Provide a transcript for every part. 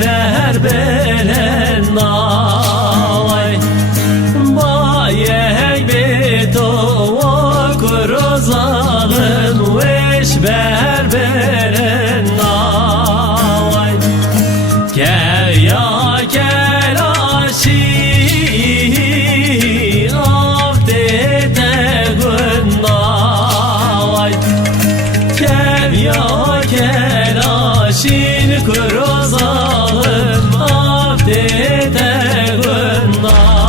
Ver belen nalay Bayek beto kurozalım Veş ver belen nalay Gel ya gel aşi Avdete günnalay Gel ya gel aşin kurozalım Avdete günnalay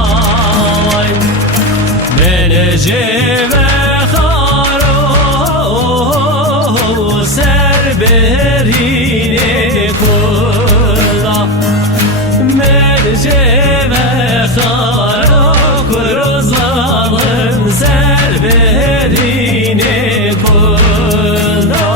Melece ve haro serberine kula Melece ve haro kurozalım serberine kula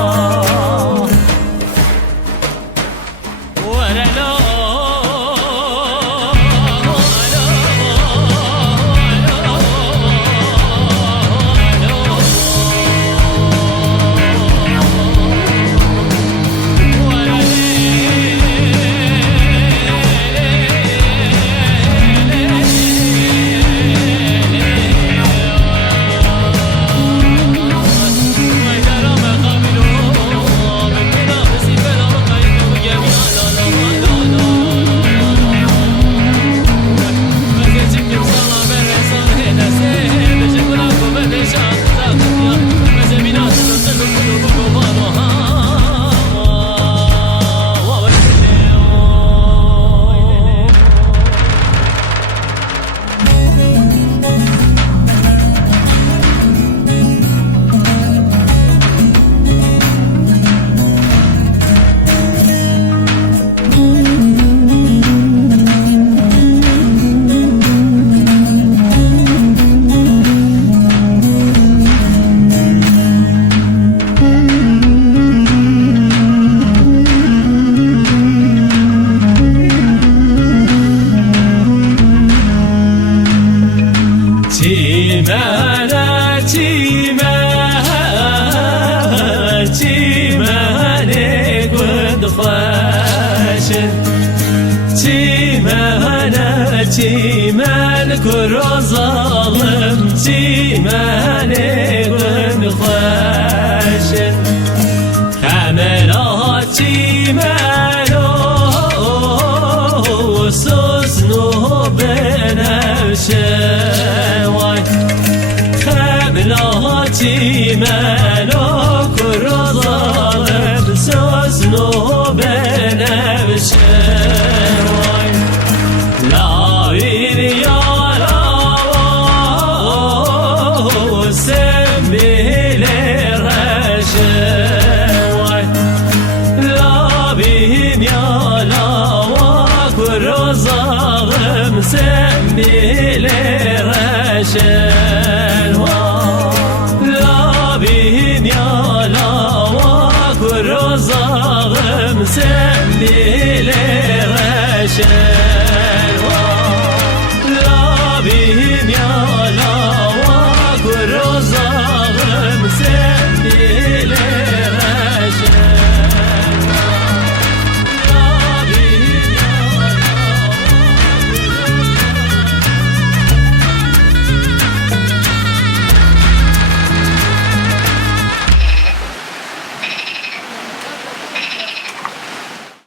Çimene gund fashin Çimen kurozalım Çimene gund fashin Kamera çimeno Susnu benevşe Vay Kamera çimeno kurozalım Susnu benevşe Vay La bir yara Sen bilir reşe Vay La bir yara kurozalım Sen bilir reşe Rozağım sen bile reşe